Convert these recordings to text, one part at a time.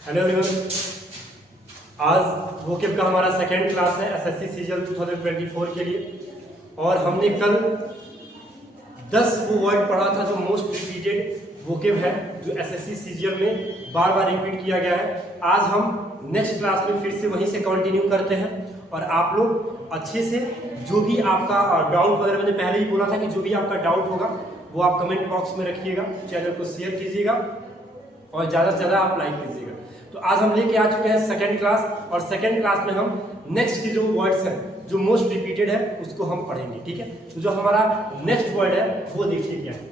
Hello everyone, आज vocab का हमारा सेकेंड क्लास है एसएससी सीजीएल 2024 के लिए। और हमने कल 10 वो वर्ड पढ़ा था जो मोस्ट रिपीटेड वोकेब है, जो एसएससी सीजीएल में बार बार रिपीट किया गया है। आज हम नेक्स्ट क्लास में फिर से वहीं से कंटिन्यू करते हैं और आप लोग अच्छे से जो भी आपका डाउट वगैरह, मैंने पहले ही बोला था कि जो भी आपका डाउट होगा वो आप कमेंट बॉक्स में रखिएगा, चैनल को शेयर कीजिएगा और ज़्यादा से ज़्यादा आप लाइक कीजिएगा। तो आज हम लेके आ चुके हैं सेकंड क्लास, और सेकंड क्लास में हम नेक्स्ट के जो वर्ड्स हैं जो मोस्ट रिपीटेड है उसको हम पढ़ेंगे। ठीक है, तो जो हमारा नेक्स्ट वर्ड है वो देखिए क्या है।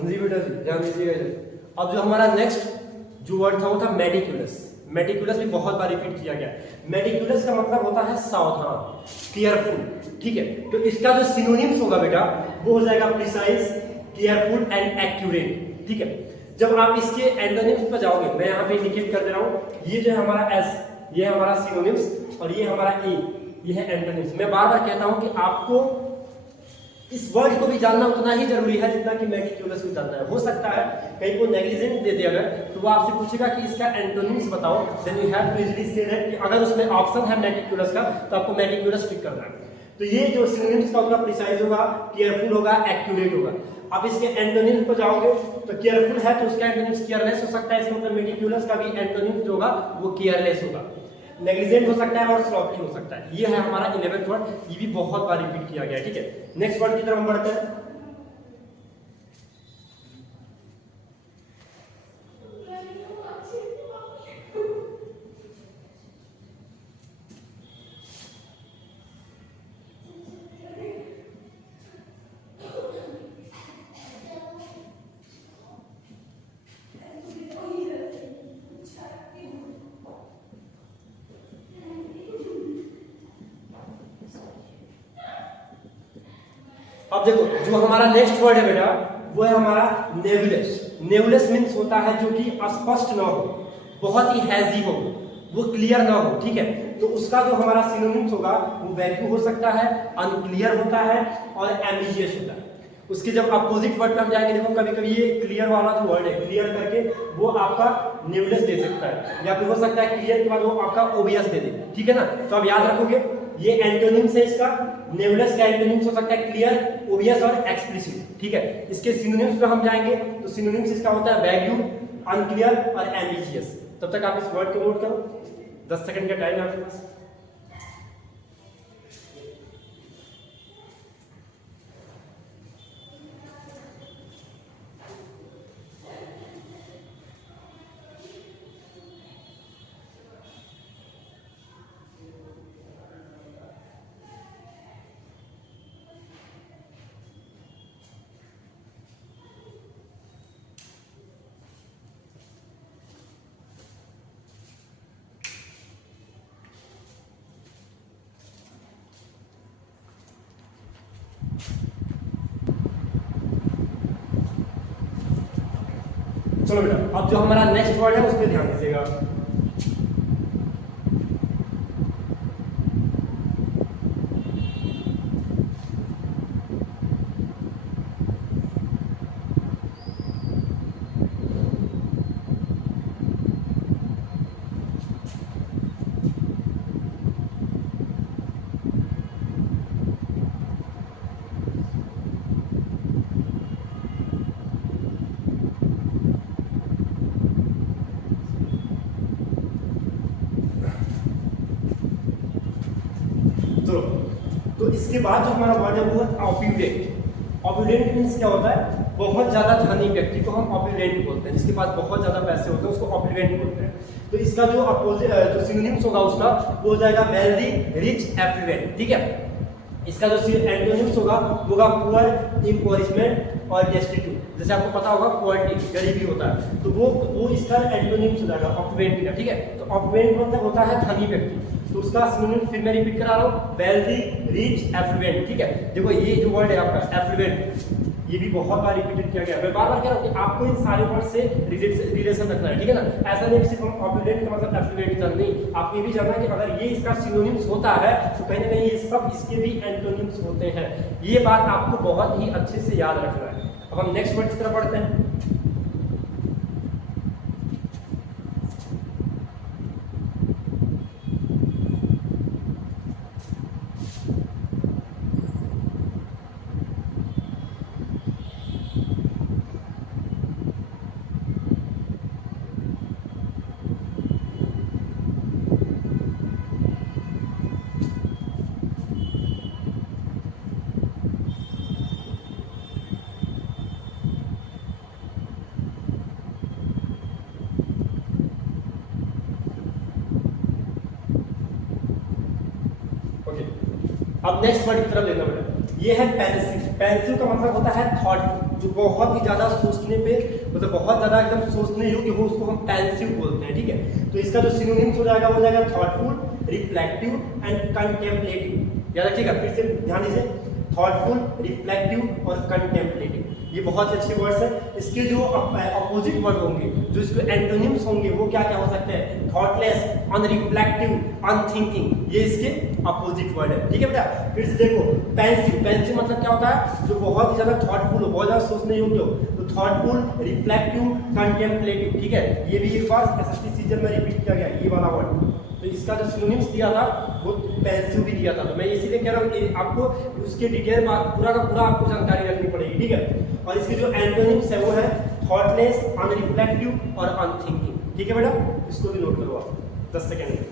जी बेटा जी, ध्यान दीजिएगा। अब जो हमारा नेक्स्ट जो वर्ड था वो था मेडिकुलस। मेडिकुलस भी बहुत बार रिपीट किया गया। मेडिकुलस का मतलब होता है सावधान, केयरफुल। ठीक है, तो इसका जो सिनोनिम्स होगा बेटा वो हो जाएगा प्रिसाइज, केयरफुल एंड एक्यूरेट। ठीक है, जब आप इसके एंटोनिम्स पर जाओगे, मैं यहाँ पे इंडिकेट कर दे रहा हूँ, ये जो है हमारा एस, ये है हमारा सिनोनिम्स, और ये हमारा ए, ये है एंटोनिम्स। मैं बार बार कहता हूँ कि आपको इस वर्ड को भी जानना उतना ही जरूरी है जितना कि मेडिकुलस को जानना है। हो सकता है कहीं को नेग्लिजेंट दे दे अगर, तो वो आपसे पूछेगा कि इसका एंटोनिम्स बताओ, then you have to easily say that कि अगर उसमें ऑप्शन है मेडिकुलस का तो आपको मेडिकुलस टिक करना है। तो ये जो सिनोनिम्स का होगा प्रिसाइज होगा, केयरफुल होगा, एक्यूरेट होगा। आप इसके एंटोनिम्स पर जाओगे तो केयरफुल है तो उसका एंटोनिम्स केयरलेस हो सकता है, इसका मतलब मेडिकुलस का भी एंटोनिम्स जो होगा वो केयरलेस होगा, नेग्लिजेंट हो सकता है और स्लॉपी हो सकता है। ये है हमारा 11th वर्ड, ये भी बहुत बार रिपीट किया गया है। ठीक है, नेक्स्ट वर्ड की तरफ हम बढ़ते हैं। अब देखो जो हमारा नेक्स्ट वर्ड है बेटा वो है हमारा नेबुलस। नेबुलस मींस होता है जो कि अस्पष्ट ना हो, बहुत ही हैजी हो, वो क्लियर ना हो। ठीक है, तो उसका जो हमारा सिनोनिम्स होगा वो वैक्यू हो सकता है, अनक्लियर होता है और एम्बिगियस होता है। उसके जब अपोजिट वर्ड पे हम जाएंगे, देखो कभी कभी ये क्लियर वाला जो वर्ड है, क्लियर करके वो आपका नेबुलस दे सकता है, या फिर हो सकता है क्लियर के बाद वो आपका ओबियस दे दे। ठीक है ना, तो आप याद रखोगे ये एंटोनिम्स है इसका। नेबुलस का एंटोनिम्स हो सकता है क्लियर, ओबियस और एक्सप्लिसिट। ठीक है, इसके सिनोनिम्स पे हम जाएंगे तो सिनोनिम्स इसका होता है वैग्यू, अनक्लियर और एम्बिगियस। तब तक आप इस वर्ड को नोट करो, 10 सेकंड का टाइम है आपके पास। चलो बेटा, अब जो हमारा नेक्स्ट वर्ड है उस पर ध्यान दीजिएगा। तो इसके बाद जो हमारा वर्ड है वो है ऑप्यूलेंट। ऑप्यूलेंट मींस क्या होता है, बहुत ज्यादा धनी व्यक्ति को हम ऑप्यूलेंट बोलते हैं, जिसके पास बहुत ज्यादा पैसे होते हैं उसको ऑप्यूलेंट बोलते हैं। तो इसका जो अपोजिट जो सिनोनिम्स होगा उसका वो हो जाएगा वेल्दी, रिच, एफ्लुएंट। ठीक है, इसका जो एंटोनिम्स होगा वो होगा पुअर, इम्पोरिशमेंट, और डेस्टिट्यूट, जैसे आपको पता होगा पॉवर्टी गरीबी होता है, तो वो इसका एंटोनिम्स हो जाएगा ऑपुलेंट का, ठीक है। तो ऑपुलेंट मतलब होता है धनी व्यक्ति, तो उसका सिनोनिम फिर मैं रिपीट करा रहा हूँ, वेल्दी, रिच, एफ्लुएंट, ठीक है। देखो ये जो वर्ड है आपका एफ्लुएंट, ये भी बहुत बार रिपीटेड किया गया है। मैं बार बार कह रहा हूँ कि आपको इन सारे वर्ड से रिलेशन रखना है, ठीक है ना। ऐसा नहीं सिर्फ हम ऑपुलेंट का मतलब एफ्लुएंट जानना नहीं, आपको ये भी जानना है कि अगर ये इसका सिनोनिम्स होता है तो कहीं ना कहीं ये सब इसके भी एंटोनिम्स होते हैं। ये बात आपको बहुत ही अच्छे से याद रखना है। अब हम नेक्स्ट वर्ड की तरफ बढ़ते हैं। अब नेक्स्ट वर्ड की तरफ देखना बेटा, ये है पेंसिव। पेंसिव का मतलब होता है थॉटफुल, जो बहुत ही ज्यादा सोचने पे, मतलब बहुत ज्यादा एकदम सोचने योग्य हो, उसको हम पेंसिव बोलते हैं, ठीक है। तो इसका जो सिनोनिम्स हो जाएगा वो जाएगा थॉटफुल, रिफ्लेक्टिव एंड कंटेम्पलेटिव। याद रखिएगा, फिर से ध्यान दीजिए, थॉटफुल, रिफ्लेक्टिव और कंटेम्पलेटिव, ये बहुत अच्छे वर्ड्स हैं। इसके जो अपोजिट वर्ड होंगे, जो इसके एंटोनिम्स होंगे, वो क्या क्या हो सकते हैं, थॉटलेस, अनरिफ्लेक्टिव, अनथिंकिंग, ये इसके अपोजिट वर्ड है, ठीक है बेटा। फिर से देखो, पेंसिव, पेंसिव मतलब क्या होता है, जो बहुत ही ज्यादा थॉटफुल हो, बहुत ज्यादा सोचने योग्य हो, तो थॉटफुल, रिफ्लेक्टिव, कंटेम्पलेटिव, ठीक है। ये भी एक बार एसएसटी सीजन में रिपीट किया गया ये वाला वर्ड। तो इसका जो सिनोनिम्स दिया था वो पेंसिव भी दिया था, तो मैं इसीलिए कह रहा हूँ कि आपको उसके डिटेल पूरा का पूरा आपको जानकारी रखनी पड़ेगी, ठीक है। और इसके जो एंटोनिम्स है वो है थॉटलेस, अनरिफ्लेक्टिव और अनथिंकिंग, ठीक है बेटा। इसको भी नोट करो आप 10 सेकेंड में।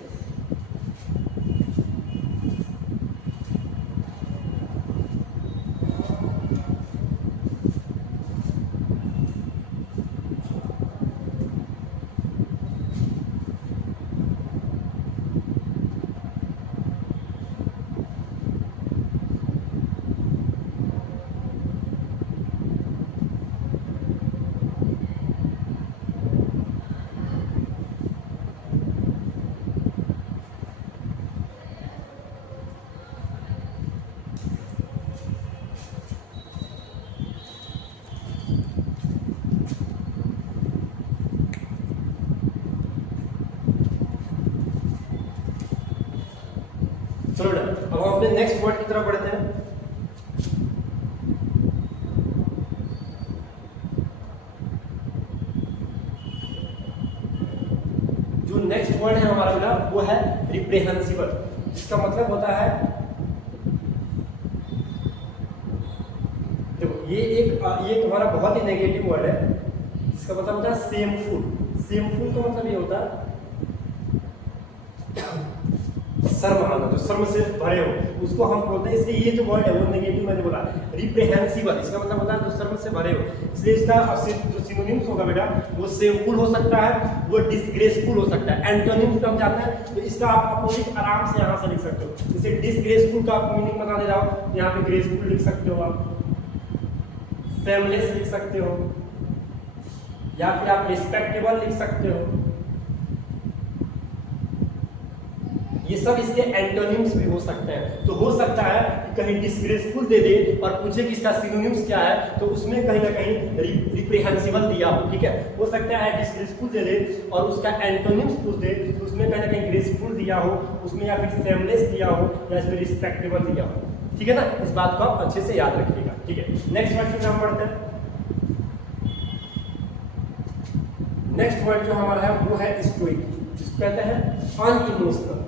चलो बेटा, अब हम अपने नेक्स्ट वर्ड की तरफ बढ़ते हैं। जो नेक्स्ट वर्ड है हमारा बेटा वो है रिप्रेहेंसिबल, जिसका मतलब होता है, देखो ये हमारा बहुत ही नेगेटिव वर्ड है, जिसका मतलब होता है सेमफुल। सेमफुल का मतलब ये होता है शर्म आना, जो शर्म से भरे हो, उसको हम बोलते हैं। इसलिए ये जो वर्ड है वो नेगेटिव मैंने बोला, रिप्रेहेंसिबल, इसका मतलब होता है जो शर्म से भरे हो। इसलिए इसका जो सिनोनिम्स होगा बेटा वो शेमफुल हो सकता है, वो डिसग्रेसफुल हो सकता है। एंटोनिम्स हम जानते हैं, तो इसका आप अपोजिट आराम से यहाँ से लिख सकते हो। जैसे डिसग्रेसफुल का आप मीनिंग बता दे रहा हो, यहाँ पे ग्रेसफुल लिख सकते हो आप, फेमलेस लिख सकते हो, या फिर आप रिस्पेक्टेबल लिख सकते हो। ये सब इसके एंटोनिम्स भी हो सकते हैं। तो हो सकता है कि कहीं डिसग्रेसफुल दे दे और पूछे कि इसका सिनोनिम्स क्या है, तो उसमें कहीं ना कहीं रिप्रेहेंसिबल दिया हो, ठीक है। हो सकता है डिसग्रेसफुल दे दे और उसका एंटोनिम्स पूछ दे, तो उसमें कहीं ना कहीं ग्रेसफुल दिया हो, उसमें या फिर सेमलेस दिया हो, या इसमें रिस्पेक्टेबल दिया हो, ठीक है ना। इस बात को आप अच्छे से याद रखिएगा, ठीक है। नेक्स्ट वर्ड की हम पढ़ते हैं। नेक्स्ट वर्ड जो हमारा है वो है स्टोइक, जिसको कहते हैं अनइमोशनल,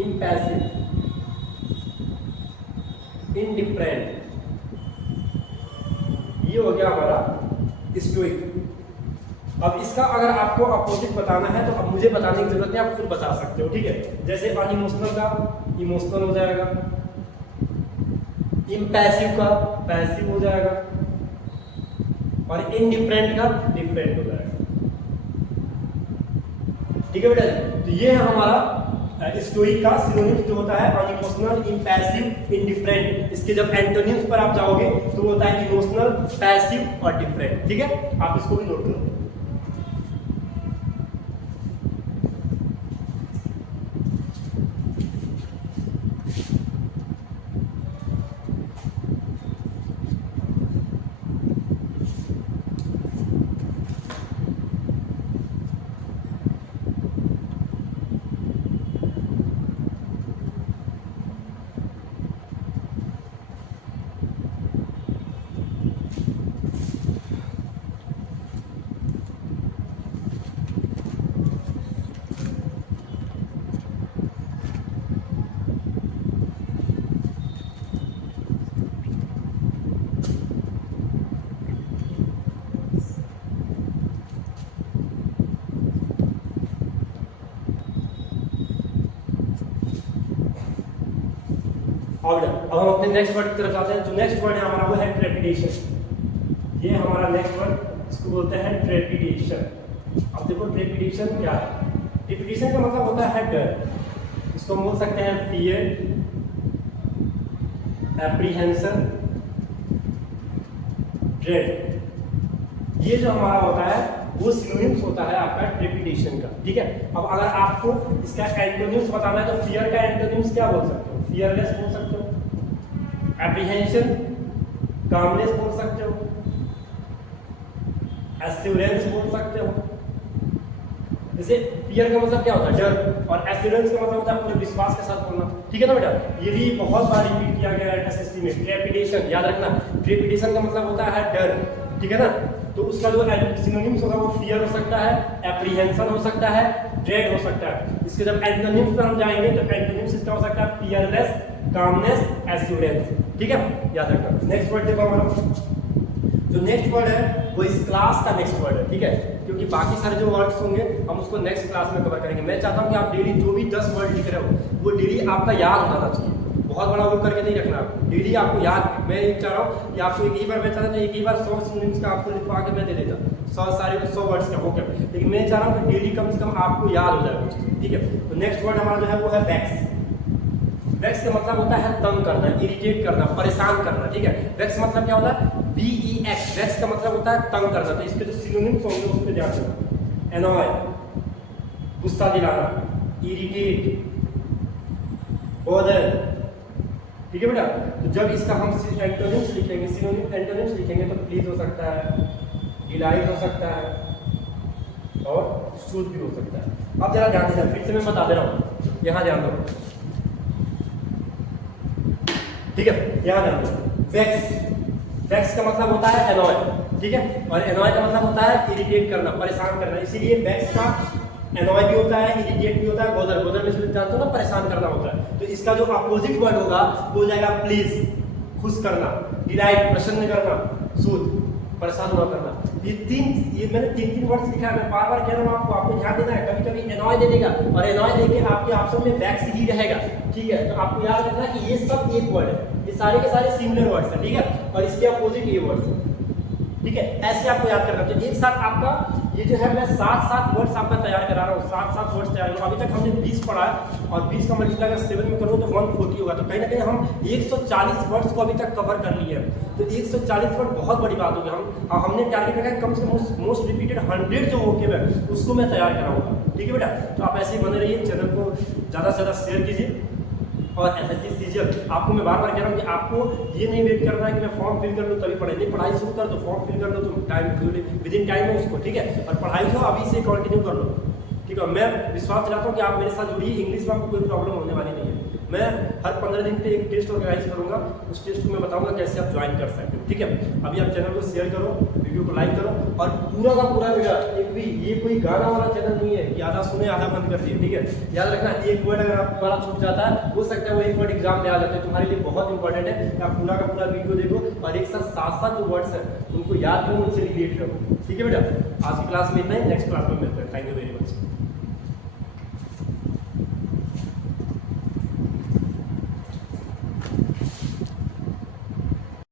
इम्पैसिव, इंडिफरेंट, ये हो गया हमारा स्टोइक। अब इसका अगर आपको अपोजिट बताना है तो अब मुझे बताने की जरूरत है, आप खुद बता सकते हो, ठीक है। जैसे अनइमोशनल का इमोशनल हो जाएगा, इम्पैसिव का पैसिव हो जाएगा, और इंडिफरेंट का डिफरेंट हो जाएगा, ठीक है बेटा। तो ये है हमारा स्टोइक का सिनोनिम्स जो होता है अनइमोशनल, इम्पैसिव, इंडिफरेंट। इसके जब एंटोनिम्स पर आप जाओगे तो वो होता है इमोशनल, पैसिव और डिफरेंट। ठीक है, आप इसको भी नोट करो। अब हम अपने नेक्स्ट वर्ड की तरफ जाते हैं। जो नेक्स्ट वर्ड है हमारा वो है ट्रेपिडेशन। ये हमारा नेक्स्ट वर्ड, इसको बोलते हैं ट्रेपिडेशन। अब देखो ट्रेपिडेशन क्या है। ट्रेपिडेशन का मतलब होता है डर। इसको हम बोल सकते हैं फियर, एप्रीहेंशन, ड्रेड। ये जो हमारा होता है वो सिनोनिम्स होता है आपका ट्रेपिडेशन का। ठीक है, अब अगर आपको इसका एंटोनिम्स बताना है तो फियर का एंटोनिम्स क्या बोल सकते हो? फियरलेस बोल सकते हो, एप्रीहेंशन, कामनेस बोल सकते हो, एश्योरेंस बोल सकते हो। जैसे फियर का मतलब क्या होता है? डर, और एश्योरेंस का मतलब होता है पूरे विश्वास के साथ बोलना। ठीक है ना बेटा, ये भी बहुत बार रिपीट किया गया है एसएससी में। ट्रेपिडेशन याद रखना, ट्रेपिडेशन का मतलब होता है डर। ठीक है ना, तो उसका जो सिनोनिम्स होगा वो फियर हो सकता है, एप्रीहेंशन हो सकता है, ड्रेड हो सकता है। इसके जब एंटोनिम्स पर हम जाएंगे तो एंटोनिम्स इसका हो सकता है फियरलेस, कामनेस, एश्योरेंस। ठीक है, याद रखना। नेक्स्ट वर्ड देखो हमारा जो नेक्स्ट वर्ड है वो इस क्लास का नेक्स्ट वर्ड है। ठीक है, क्योंकि बाकी सारे जो वर्ड्स होंगे हम उसको नेक्स्ट क्लास में कवर करेंगे। मैं चाहता हूं कि आप डेली जो भी 10 वर्ड लिख रहे हो वो डेली आपका याद होना चाहिए। बहुत बड़ा वो करके नहीं रखना, डेली आपको याद। मैं ये चाह रहा हूँ कि आपको एक ही बार, मैं चाहता हूँ एक ही बार 100 सिनोनिम्स का आपको लिखवा के मैं दे देता 100 वर्ड्स का वो कर, लेकिन मैं चाह रहा हूँ कि डेली कम से कम आपको याद हो जाए वो चीज़। ठीक है, तो नेक्स्ट वर्ड हमारा जो है वो है वैक्स। वैक्स का मतलब होता है तंग करना, इरिटेट करना, परेशान करना। ठीक है, वैक्स मतलब क्या होता है? VEX। वैक्स का मतलब होता है तंग करना। तो इसके जो सिनोनिम्स होंगे उस पर ध्यान देना। एनॉय, गुस्सा दिलाना, इरिटेट, बॉदर। ठीक है बेटा, तो जब इसका हम एंटोनिम्स लिखेंगे, सिनोनिम एंटोनिम्स लिखेंगे तो प्लीज हो सकता है, डिलाइट हो सकता है और सूद भी हो सकता है। अब जरा ध्यान देना, फिर से मैं बता दे रहा हूँ, यहाँ ध्यान दो। ठीक है, यहाँ ध्यान दो। वैक्स, वैक्स का मतलब होता है एनॉय। ठीक है, और एनॉय का मतलब होता है इरिटेट करना, परेशान करना। इसीलिए वैक्स का एनॉय भी होता है, इरिटेट भी होता है, बोदर। बोदर में जानते हो ना, परेशान करना होता है। तो इसका जो अपोजिट वर्ड होगा वो हो जाएगा प्लीज, खुश करना, डिलाइट, प्रसन्न करना, सूद, परेशान हुआ करना। ये मैंने तीन वर्ड्स लिखा है। मैं बार बार कह रहा हूँ आपको ध्यान देना है। कभी कभी एनॉय दे देगा और एनॉय देके आपके ऑप्शन में वैक्स ही रहेगा। ठीक है, तो आपको याद रखना कि ये सब एक वर्ड है, ये सारे के सारे सिमिलर वर्ड्स हैं। ठीक है, और इसके अपोजिट ये वर्ड्स हैं। ठीक है, ऐसे आपको याद करना चाहिए। एक साथ आपका ये जो है मैं 7 वर्ड्स आपका तैयार करा रहा हूँ। 7 वर्ड्स तैयार करो। अभी तक हमने 20 पढ़ा है और 20 का मल्टीप्लाई अगर 7 में करो तो 140 होगा। तो कहीं ना कहीं हम 140 वर्ड्स को अभी तक कवर कर लिए हैं। तो 140 वर्ड बहुत बड़ी बात होगी। हमने टारगेट रखा है कम से कम मोस्ट रिपीटेड 100 जो वोकेब है उसको मैं तैयार कराऊंगा। ठीक है बेटा, तो आप ऐसे ही बने रहिए, चैनल को ज़्यादा से ज़्यादा शेयर कीजिए। और एसएससी सीजीएल आपको मैं बार बार कह रहा हूँ कि आपको ये नहीं वेट करना है कि मैं फॉर्म फिल कर लूँ तभी पढ़ाई। नहीं, पढ़ाई शुरू कर दो, फॉर्म फिल कर दो तुम टाइम विद इन टाइम है उसको। ठीक है, और पढ़ाई जो अभी से कंटिन्यू कर लो। ठीक है, मैं विश्वास दिलाता हूँ कि आप मेरे साथ जुड़िए। इंग्लिश में आपको कोई प्रॉब्लम होने वाली नहीं है। मैं हर 15 दिन पे एक टेस्ट ऑर्गेनाइज करूंगा, उस टेस्ट को मैं बताऊंगा कैसे आप ज्वाइन कर सकते हो। ठीक है, अभी आप चैनल को शेयर करो, वीडियो को लाइक करो और पूरा का पूरा बेटा एक भी ये कोई गाना वाला चैनल नहीं है कि आधा सुने आधा बंद कर दिए। ठीक है, याद रखना एक वर्ड अगर आप तुम्हारा छूट जाता है हो सकता है वो एक वर्ड एग्जाम में आ जाता है, तुम्हारे लिए बहुत इंपॉर्टेंट है कि आप पूरा का पूरा वीडियो देखो और एक साथ जो वर्ड्स है उनको याद करो, उनसे रिलेट करो। ठीक है बेटा, आज की क्लास में इतना ही, नेक्स्ट क्लास में मिलते हैं। Thank you very much.